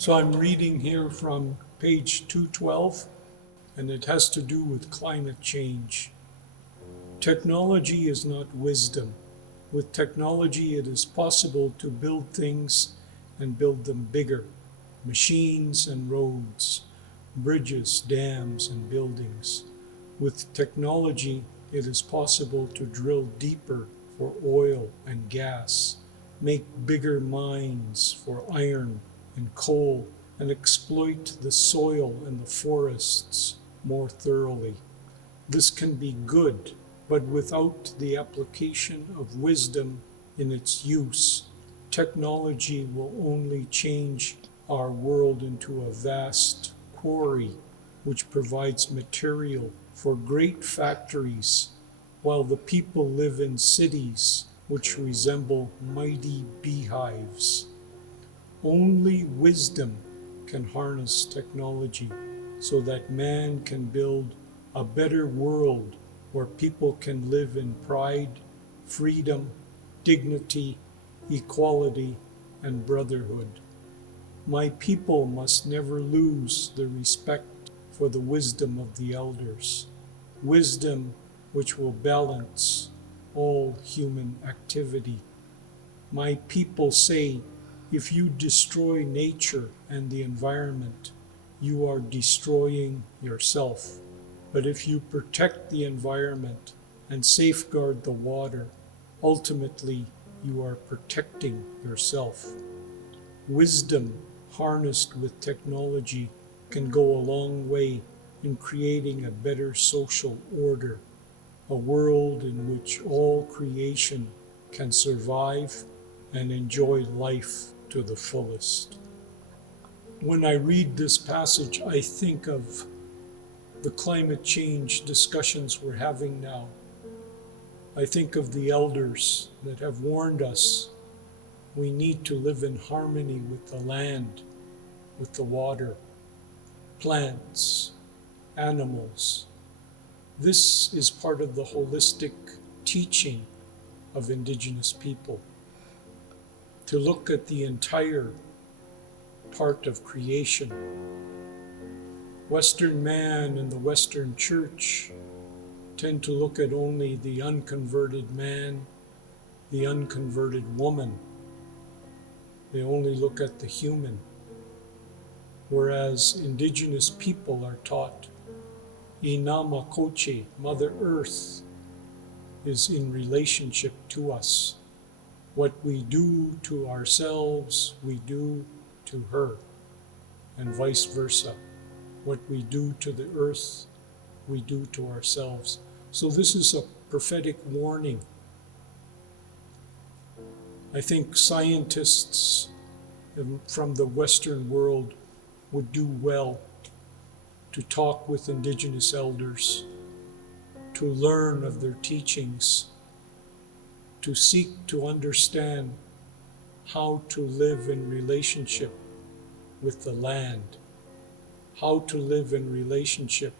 So I'm reading here from page 212, and it has to do with climate change. Technology is not wisdom. With technology, it is possible to build things and build them bigger. Machines and roads, bridges, dams, and buildings. With technology, it is possible to drill deeper for oil and gas, make bigger mines for iron and coal, and exploit the soil and the forests more thoroughly. This can be good, but without the application of wisdom in its use, technology will only change our world into a vast quarry which provides material for great factories, while the people live in cities which resemble mighty beehives. Only wisdom can harness technology so that man can build a better world where people can live in pride, freedom, dignity, equality, and brotherhood. My people must never lose the respect for the wisdom of the elders, wisdom which will balance all human activity. My people say, if you destroy nature and the environment, you are destroying yourself. But if you protect the environment and safeguard the water, ultimately you are protecting yourself. Wisdom harnessed with technology can go a long way in creating a better social order, a world in which all creation can survive and enjoy life to the fullest. When I read this passage, I think of the climate change discussions we're having now. I think of the elders that have warned us we need to live in harmony with the land, with the water, plants, animals. This is part of the holistic teaching of Indigenous people, to look at the entire part of creation. Western man and the Western church tend to look at only the unconverted man, the unconverted woman. They only look at the human. Whereas Indigenous people are taught Inama Koche, Mother Earth, is in relationship to us. What we do to ourselves, we do to her, and vice versa. What we do to the earth, we do to ourselves. So this is a prophetic warning. I think scientists from the Western world would do well to talk with Indigenous elders, to learn of their teachings, to seek to understand how to live in relationship with the land, how to live in relationship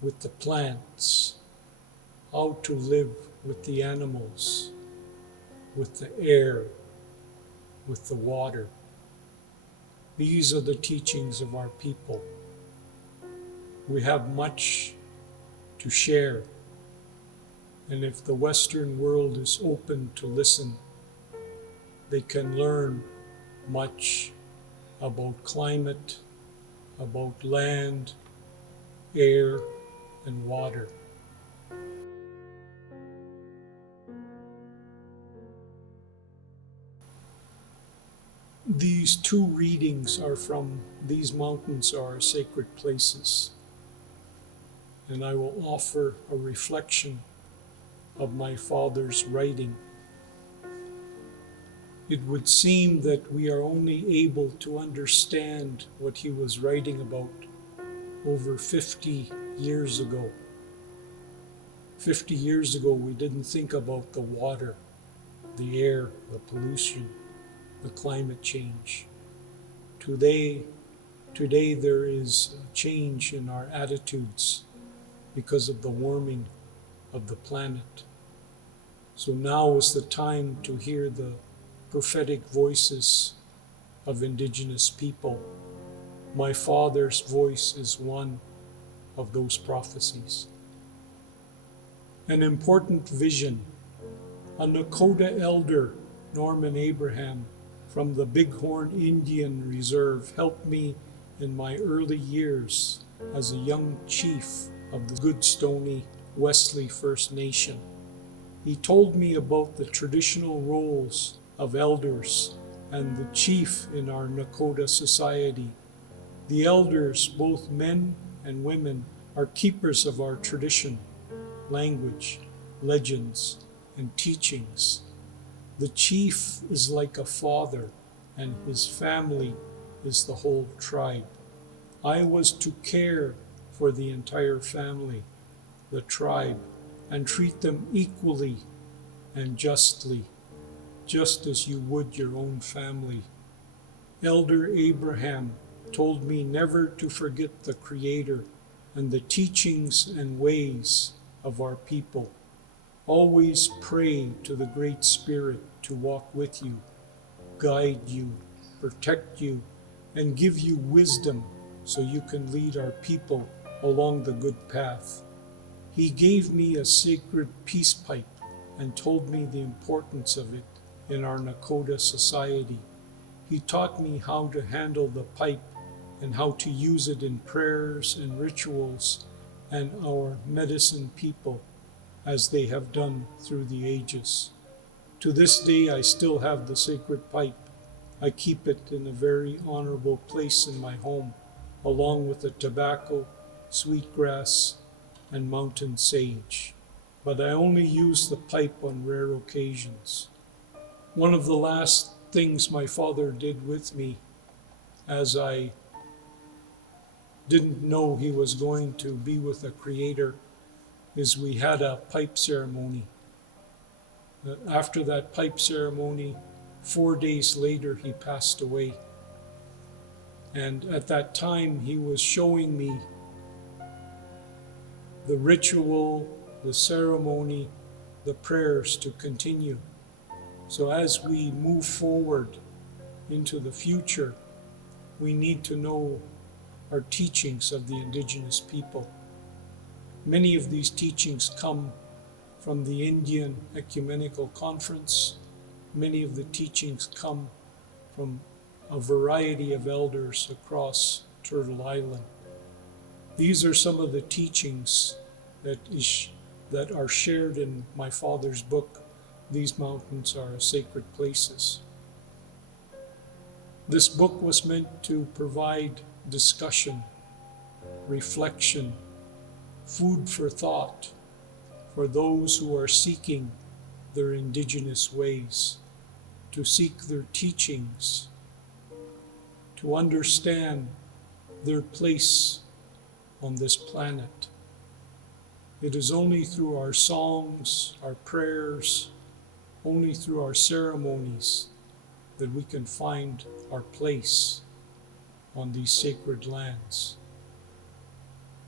with the plants, how to live with the animals, with the air, with the water. These are the teachings of our people. We have much to share, and if the Western world is open to listen, they can learn much about climate, about land, air, and water. These two readings are from These Mountains Are Sacred Places, and I will offer a reflection of my father's writing. It would seem that we are only able to understand what he was writing about over 50 years ago. 50 years ago, we didn't think about the water, the air, the pollution, the climate change. Today there is a change in our attitudes because of the warming of the planet. So now is the time to hear the prophetic voices of Indigenous people. My father's voice is one of those prophecies. An important vision. A Nakota elder, Norman Abraham, from the Bighorn Indian Reserve, helped me in my early years as a young chief of the Goodstoney Wesley First Nation. He told me about the traditional roles of elders and the chief in our Nakota society. The elders, both men and women, are keepers of our tradition, language, legends, and teachings. The chief is like a father, and his family is the whole tribe. I was to care for the entire family, the tribe, and treat them equally and justly, just as you would your own family. Elder Abraham told me never to forget the Creator and the teachings and ways of our people. Always pray to the Great Spirit to walk with you, guide you, protect you, and give you wisdom so you can lead our people along the good path. He gave me a sacred peace pipe and told me the importance of it in our Nakota society. He taught me how to handle the pipe and how to use it in prayers and rituals and our medicine people, as they have done through the ages. To this day, I still have the sacred pipe. I keep it in a very honorable place in my home, along with the tobacco, sweetgrass, and mountain sage. But I only use the pipe on rare occasions. One of the last things my father did with me, as I didn't know he was going to be with the Creator, is we had a pipe ceremony. After that pipe ceremony, 4 days later, he passed away. And at that time, he was showing me the ritual, the ceremony, the prayers to continue. So as we move forward into the future, we need to know our teachings of the Indigenous people. Many of these teachings come from the Indian Ecumenical Conference. Many of the teachings come from a variety of elders across Turtle Island. These are some of the teachings that are shared in my father's book, These Mountains Are Sacred Places. This book was meant to provide discussion, reflection, food for thought for those who are seeking their Indigenous ways, to seek their teachings, to understand their place on this planet. It is only through our songs, our prayers, only through our ceremonies that we can find our place on these sacred lands.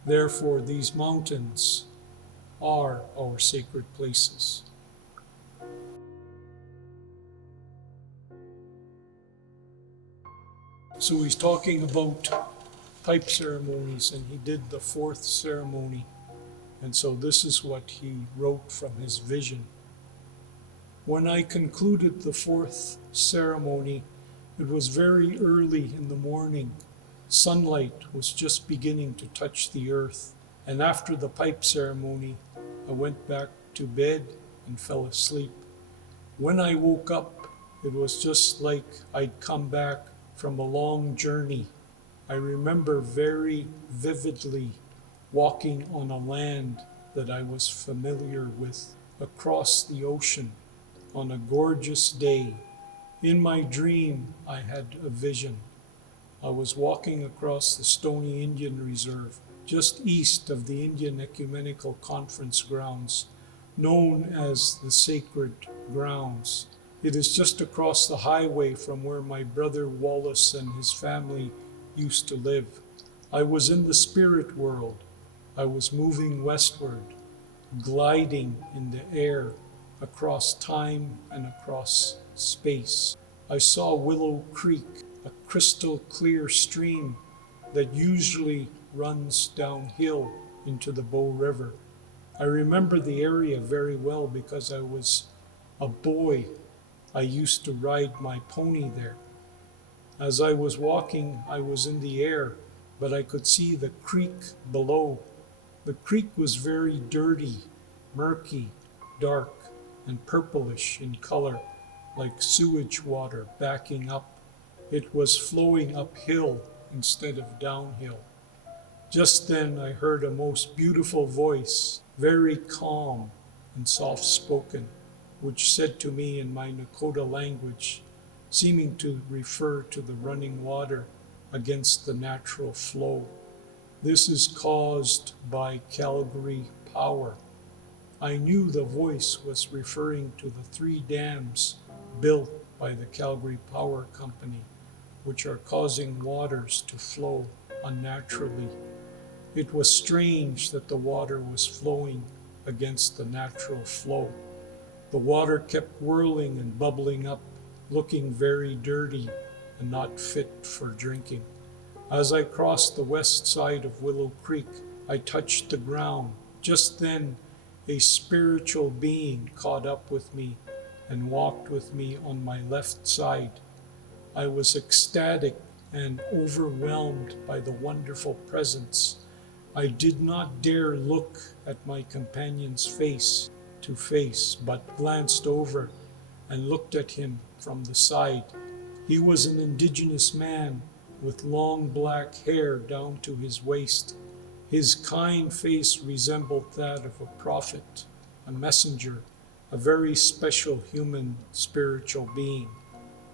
Therefore, these mountains are our sacred places. So he's talking about pipe ceremonies, and he did the fourth ceremony. And so this is what he wrote from his vision. When I concluded the fourth ceremony, it was very early in the morning. Sunlight was just beginning to touch the earth. And after the pipe ceremony, I went back to bed and fell asleep. When I woke up, it was just like I'd come back from a long journey. I remember very vividly walking on a land that I was familiar with across the ocean on a gorgeous day. In my dream, I had a vision. I was walking across the Stony Indian Reserve, just east of the Indian Ecumenical Conference grounds, known as the Sacred Grounds. It is just across the highway from where my brother Wallace and his family used to live. I was in the spirit world. I was moving westward, gliding in the air across time and across space. I saw Willow Creek, a crystal clear stream that usually runs downhill into the Bow River. I remember the area very well because I was a boy. I used to ride my pony there. As I was walking, I was in the air, but I could see the creek below. The creek was very dirty, murky, dark, and purplish in color, like sewage water backing up. It was flowing uphill instead of downhill. Just then I heard a most beautiful voice, very calm and soft-spoken, which said to me in my Nakota language, seeming to refer to the running water against the natural flow. This is caused by Calgary power. I knew the voice was referring to the 3 dams built by the Calgary Power Company, which are causing waters to flow unnaturally. It was strange that the water was flowing against the natural flow. The water kept whirling and bubbling up, looking very dirty and not fit for drinking. As I crossed the west side of Willow Creek, I touched the ground. Just then, a spiritual being caught up with me and walked with me on my left side. I was ecstatic and overwhelmed by the wonderful presence. I did not dare look at my companion's face to face, but glanced over and looked at him from the side. He was an Indigenous man with long black hair down to his waist. His kind face resembled that of a prophet, a messenger, a very special human spiritual being.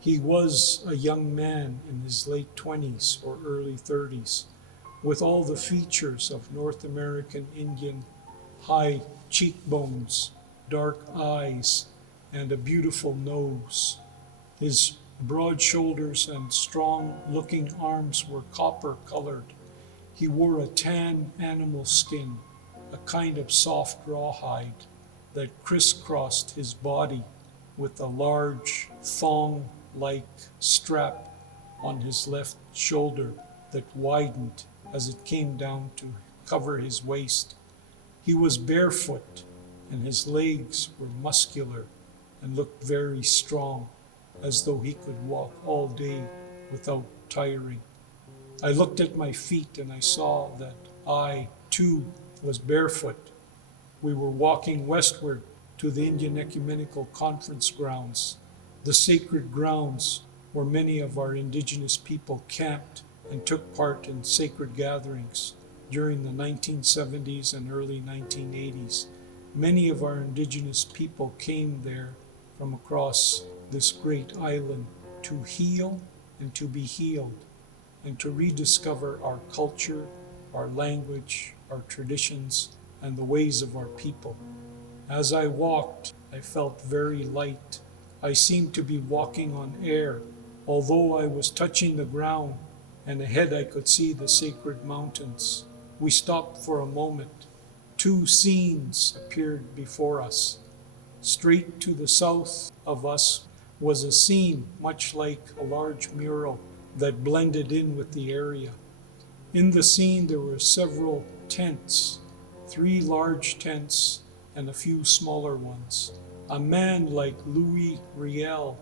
He was a young man in his late 20s or early 30s, with all the features of North American Indian, high cheekbones, dark eyes, and a beautiful nose. His broad shoulders and strong-looking arms were copper-colored. He wore a tan animal skin, a kind of soft rawhide that crisscrossed his body with a large thong-like strap on his left shoulder that widened as it came down to cover his waist. He was barefoot, and his legs were muscular and looked very strong, as though he could walk all day without tiring. I looked at my feet and I saw that I, too, was barefoot. We were walking westward to the Indian Ecumenical Conference grounds, the sacred grounds where many of our Indigenous people camped and took part in sacred gatherings during the 1970s and early 1980s. Many of our Indigenous people came there from across this great island to heal and to be healed, and to rediscover our culture, our language, our traditions, and the ways of our people. As I walked, I felt very light. I seemed to be walking on air, although I was touching the ground, and ahead I could see the sacred mountains. We stopped for a moment. 2 scenes appeared before us. Straight to the south of us was a scene much like a large mural that blended in with the area. In the scene there were several tents, 3 large tents and a few smaller ones. A man like Louis Riel,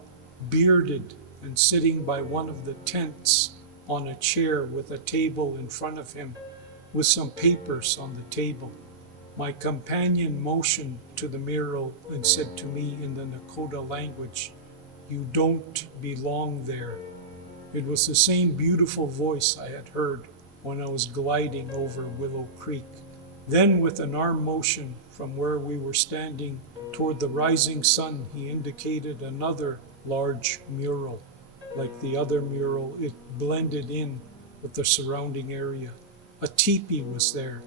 bearded and sitting by one of the tents on a chair with a table in front of him with some papers on the table. My companion motioned to the mural and said to me in the Nakota language, "You don't belong there." It was the same beautiful voice I had heard when I was gliding over Willow Creek. Then, with an arm motion from where we were standing toward the rising sun, he indicated another large mural. Like the other mural, it blended in with the surrounding area. A teepee was there.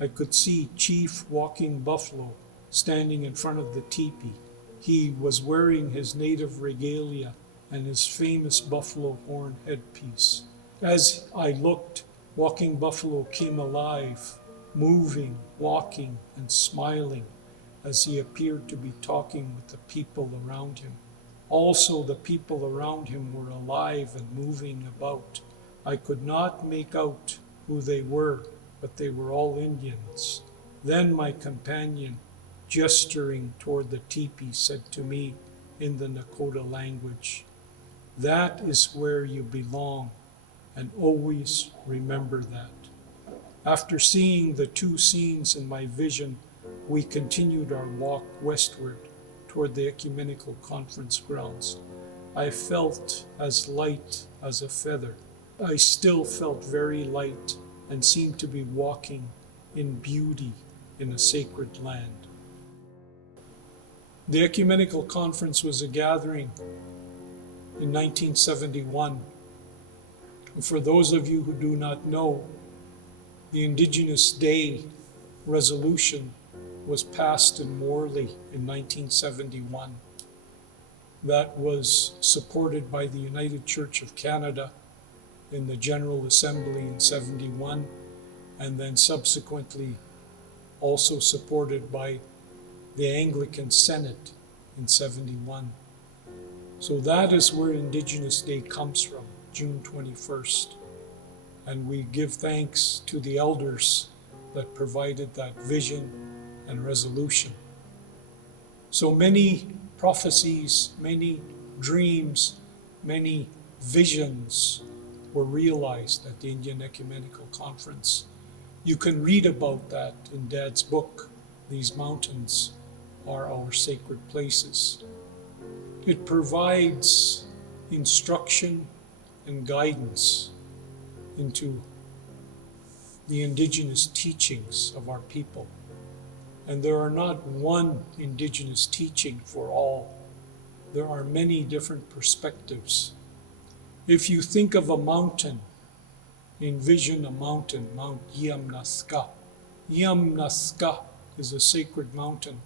I could see Chief Walking Buffalo standing in front of the teepee. He was wearing his native regalia and his famous buffalo horn headpiece. As I looked, Walking Buffalo came alive, moving, walking, and smiling as he appeared to be talking with the people around him. Also, the people around him were alive and moving about. I could not make out who they were, but they were all Indians. Then my companion, gesturing toward the teepee, said to me in the Nakota language, "That is where you belong, and always remember that." After seeing the two scenes in my vision, we continued our walk westward toward the ecumenical conference grounds. I felt as light as a feather. I still felt very light and seemed to be walking in beauty in a sacred land. The ecumenical conference was a gathering in 1971. And for those of you who do not know, the Indigenous Day resolution was passed in Morley in 1971. That was supported by the United Church of Canada in the General Assembly in 71, and then subsequently also supported by the Anglican Senate in 71. So that is where Indigenous Day comes from, June 21st. And we give thanks to the elders that provided that vision and resolution. So many prophecies, many dreams, many visions were realized at the Indian Ecumenical Conference. You can read about that in Dad's book, These Mountains Are Our Sacred Places. It provides instruction and guidance into the Indigenous teachings of our people. And there are not one Indigenous teaching for all. There are many different perspectives. If you think of a mountain, envision a mountain, Mount Yamnaska. Yamnaska is a sacred mountain.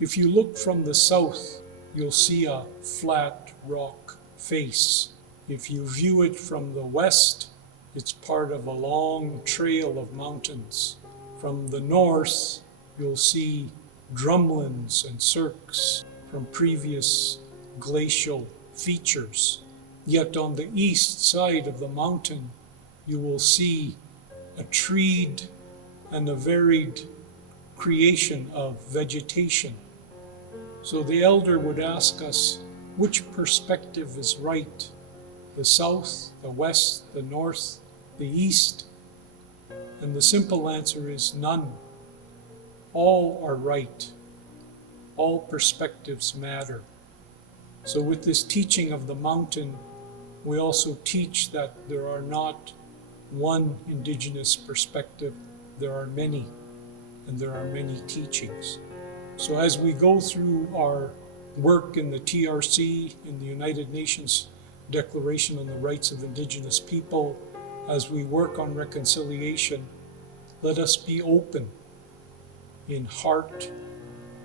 If you look from the south, you'll see a flat rock face. If you view it from the west, it's part of a long trail of mountains. From the north, you'll see drumlins and cirques from previous glacial features. Yet on the east side of the mountain, you will see a treed and a varied creation of vegetation. So the elder would ask us, which perspective is right? The south, the west, the north, the east? And the simple answer is none. All are right. All perspectives matter. So with this teaching of the mountain, we also teach that there are not one Indigenous perspective, there are many, and there are many teachings. So as we go through our work in the TRC, in the United Nations Declaration on the Rights of Indigenous People, as we work on reconciliation, let us be open in heart,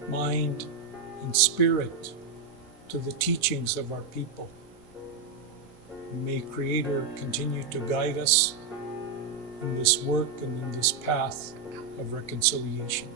mind, and spirit to the teachings of our people. May Creator continue to guide us in this work and in this path of reconciliation.